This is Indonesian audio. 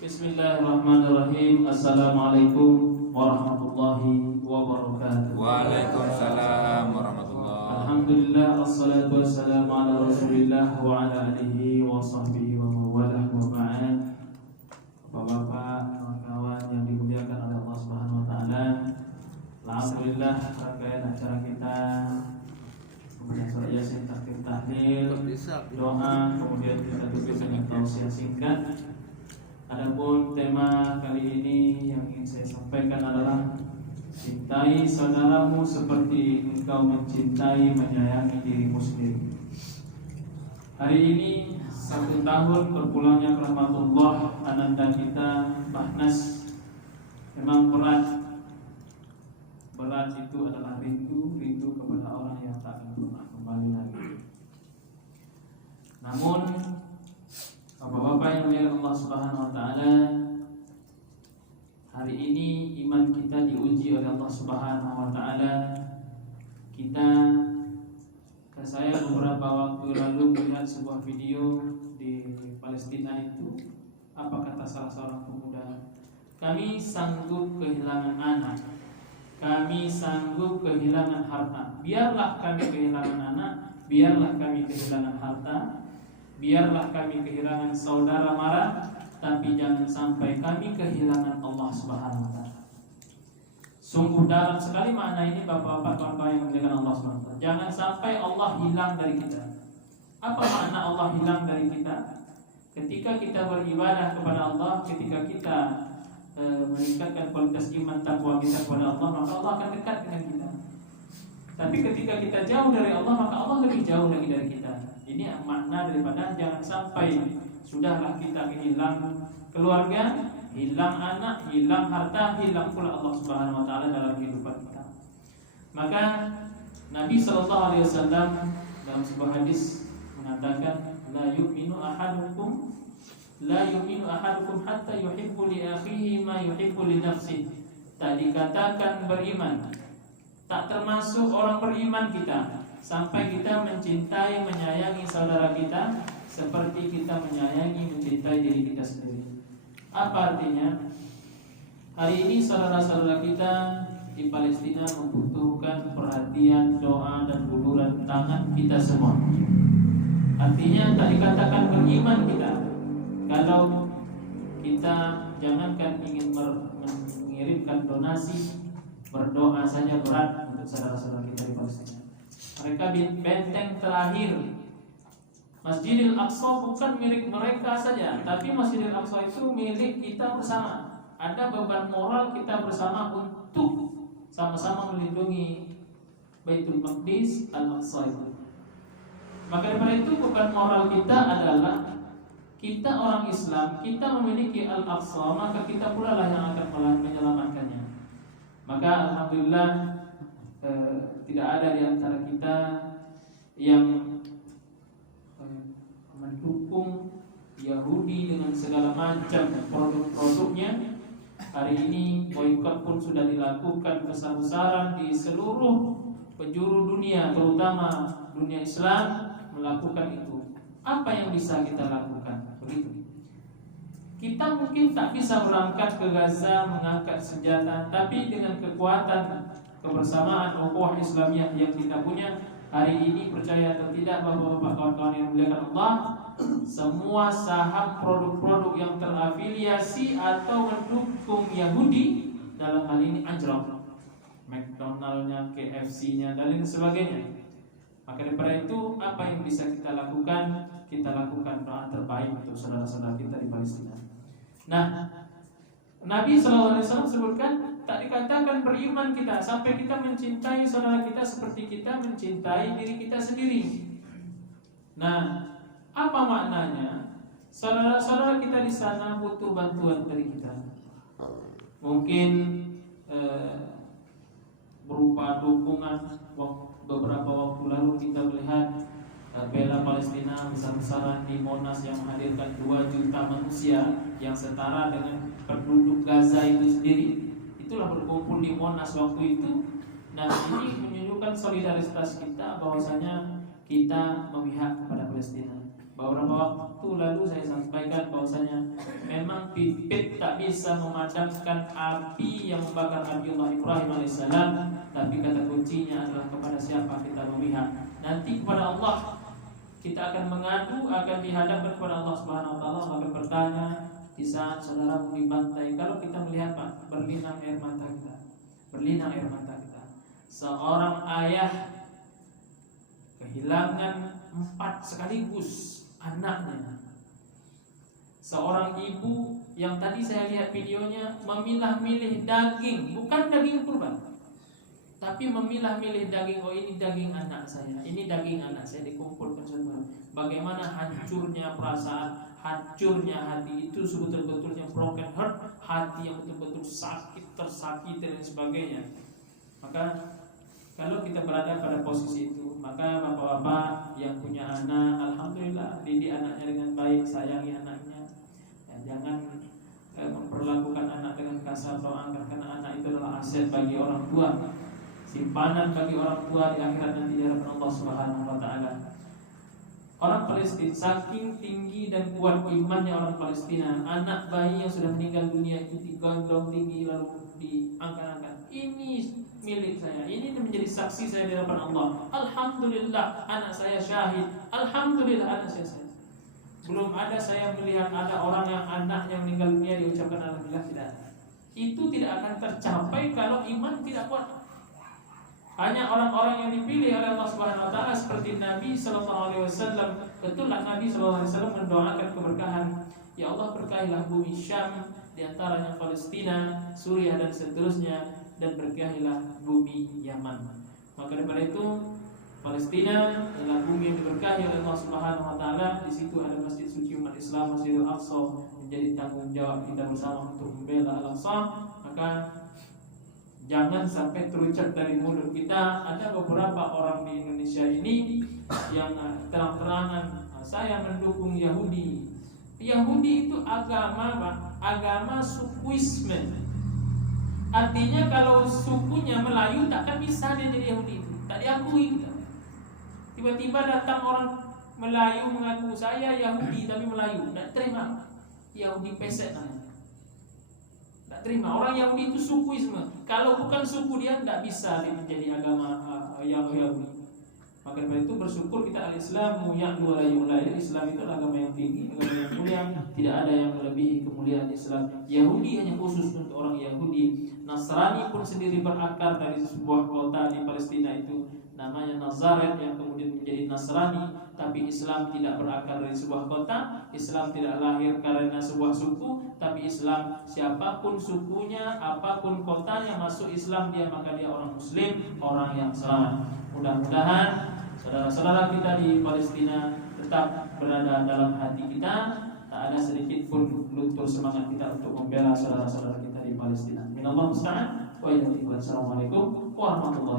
Bismillahirrahmanirrahim. Assalamualaikum warahmatullahi wabarakatuh. Waalaikumsalam warahmatullahi. Alhamdulillah, wassalatu wassalamu ala Rasulillah wa ala alihi wa sahbihi wa mawalah wa ba'd. Bapak-bapak, kawan-kawan yang dimuliakan oleh Allah Subhanahu wa taala. Alhamdulillah, rangkaian acara kita kemudian surah Yasin, takbir tahlil, doa, kemudian kita tutup dengan tausiah singkat. Adapun tema kali ini yang ingin saya sampaikan adalah cintai saudaramu seperti engkau mencintai menyayangi dirimu sendiri. Hari ini 1 tahun berpulangnya ke rahmatullah ananda kita Bahnas. Memang berat itu adalah rindu kepada orang yang tak akan pernah kembali lagi. Namun Bapak-bapak yang mulia Allah Subhanahu wa taala, hari ini iman kita diuji oleh Allah Subhanahu wa taala. Saya beberapa waktu lalu melihat sebuah video di Palestina itu. Apa kata salah seorang pemuda? Kami sanggup kehilangan anak, kami sanggup kehilangan harta. Biarlah kami kehilangan anak, biarlah kami kehilangan harta, biarlah kami kehilangan saudara mara, tapi jangan sampai kami kehilangan Allah Subhanahu wa taala. Sungguh dalam sekali makna ini Bapak-bapak kawan-kawan yang memuliakan Allah Subhanahu wa taala. Jangan sampai Allah hilang dari kita. Apa makna Allah hilang dari kita? Ketika kita beribadah kepada Allah, ketika kita meningkatkan kualitas iman takwa kita kepada Allah, maka Allah akan dekat dengan kita. Tapi ketika kita jauh dari Allah, maka Allah lebih jauh lagi dari kita. Ini makna daripada jangan sampai sudahlah kita hilang keluarga, hilang anak, hilang harta, hilang pula Allah Subhanahu wa taala dalam kehidupan kita. Maka Nabi sallallahu alaihi wasallam dalam sebuah hadis mengatakan la yu'minu ahadukum hatta yuhibbu li akhihi ma yuhibbu li nafsihi. Tak dikatakan beriman, tak termasuk orang beriman kita sampai kita mencintai, menyayangi saudara kita seperti kita menyayangi, mencintai diri kita sendiri. Apa artinya? Hari ini saudara-saudara kita di Palestina membutuhkan perhatian, doa, dan uluran tangan kita semua. Artinya tak dikatakan beriman kita kalau kita jangankan ingin mengirimkan donasi, berdoa saja berat untuk saudara-saudara kita di Palestina. Mereka benteng terakhir Masjidil Aqsa bukan milik mereka saja, tapi Masjidil Aqsa itu milik kita bersama. Ada beban moral kita bersama untuk sama-sama melindungi Baitul Maqdis Al-Aqsa itu. Maka daripada itu beban moral kita adalah kita orang Islam, kita memiliki Al-Aqsa, maka kita pula lah yang akan menyelamatkannya. Maka alhamdulillah tidak ada di antara kita yang mendukung Yahudi dengan segala macam produk-produknya. Hari ini boikot pun sudah dilakukan besar-besaran di seluruh penjuru dunia, terutama dunia Islam melakukan itu. Apa yang bisa kita lakukan? Begitu. Kita mungkin tak bisa berangkat ke Gaza mengangkat senjata, tapi dengan kekuatan kebersamaan ukhuwah Islamiyah yang kita punya hari ini, percaya atau tidak Bapak-bapak kawan-kawan yang dimuliakan Allah, semua saham produk-produk yang terafiliasi atau mendukung Yahudi dalam hal ini anjlok. McDonald-nya, KFC-nya dan lain sebagainya. Maka daripada itu apa yang bisa kita lakukan? Kita lakukan doa terbaik untuk saudara-saudara kita di Palestina. Nah, Nabi SAW sebutkan tak dikatakan beriman kita sampai kita mencintai saudara kita seperti kita mencintai diri kita sendiri. Nah, apa maknanya? Saudara-saudara kita di sana butuh bantuan dari kita. Mungkin berupa dukungan. Beberapa waktu lalu kita melihat bela Palestina besar-besaran di Monas yang menghadirkan 2 juta manusia yang setara dengan penduduk Gaza itu sendiri. Itulah berkumpul di Monas waktu itu. Nah, ini menunjukkan solidaritas kita bahwasanya kita memihak kepada Palestina. Beberapa waktu lalu saya sampaikan bahwasanya memang pipit tak bisa memadamkan api yang membakar Nabiullah Ibrahim alaihissalam, tapi kata kuncinya adalah kepada siapa kita memihak. Nanti kepada Allah kita akan mengadu, akan dihadapkan kepada Allah Subhanahu wa taala, akan bertanya di saat saudaramu dibantai. Kalau kita melihat Pak, berlinang air mata kita. Berlinang air mata kita. Seorang ayah kehilangan 4 sekaligus anaknya. Seorang ibu yang tadi saya lihat videonya memilah-milih daging, bukan daging kurban, tapi memilah-milih daging. Oh, ini daging anak saya, ini daging anak saya, dikumpulkan semua. Bagaimana hancurnya perasaan, hancurnya hati itu, sebetul-betulnya broken heart, hati yang betul-betul sakit, tersakiti dan sebagainya. Maka kalau kita berada pada posisi itu, maka bapak-bapak yang punya anak, alhamdulillah didik anaknya dengan baik, sayangi anaknya. Ya, jangan memperlakukan anak dengan kasar atau angkat, karena anak itu adalah aset bagi orang tua, simpanan bagi orang tua di akhirat nanti di hadapan Allah Subhanahu wa taala. Orang Palestina saking tinggi dan kuat imannya orang Palestina, anak bayi yang sudah meninggal dunia itu digandong tinggi lalu diangkat-angkat. Ini milik saya, ini menjadi saksi saya di hadapan Allah. Alhamdulillah anak saya syahid. Alhamdulillah anak saya syahid. Belum ada saya melihat ada orang yang anak yang meninggal dunia diucapkan alhamdulillah, tidak. Itu tidak akan tercapai kalau iman tidak kuat. Hanya orang-orang yang dipilih oleh Allah Subhanahu wa taala seperti Nabi sallallahu alaihi wasallam. Betullah Nabi sallallahu alaihi wasallam mendoakan keberkahan. Ya Allah, berkahilah bumi Syam, di antaranya Palestina, Suriah dan seterusnya, dan berkahilah bumi Yaman. Maka daripada itu, Palestina adalah bumi yang diberkahi oleh Allah Subhanahu wa taala. Di situ ada masjid suci umat Islam, Masjidil Aqsa, menjadi tanggung jawab kita bersama untuk membela Al-Aqsa. Maka jangan sampai terucap dari mulut kita. Ada beberapa orang di Indonesia ini yang terang-terangan saya mendukung Yahudi. Yahudi itu agama Pak, agama sukuisme. Artinya kalau sukunya Melayu takkan bisa dia jadi Yahudi, tak diakui kita. Tiba-tiba datang orang Melayu mengaku saya Yahudi tapi Melayu, tak terima. Yahudi pesek namanya. Tak terima. Orang Yahudi itu sukuisme. Kalau bukan suku dia tidak bisa dia menjadi agama Yahudi. Maka dari itu bersyukur kita al-Islamu ya'lu wa la yu'la. Islam itu agama yang tinggi, agama yang mulia, tidak ada yang melebihi kemuliaan Islam. Yahudi hanya khusus untuk orang Yahudi. Nasrani pun sendiri berakar dari sebuah kota di Palestina itu namanya Nazaret yang kemudian menjadi Nasrani. Tapi Islam tidak berakar dari sebuah kota, Islam tidak lahir karena sebuah suku, tapi Islam siapapun sukunya, apapun kotanya masuk Islam dia, maka dia orang Muslim, orang yang selamat. Mudah-mudahan saudara-saudara kita di Palestina tetap berada dalam hati kita, tak ada sedikit pun luntur semangat kita untuk membela saudara-saudara kita di Palestina. Minallah musta'an wa Assalamualaikum warahmatullahi wabarakatuh.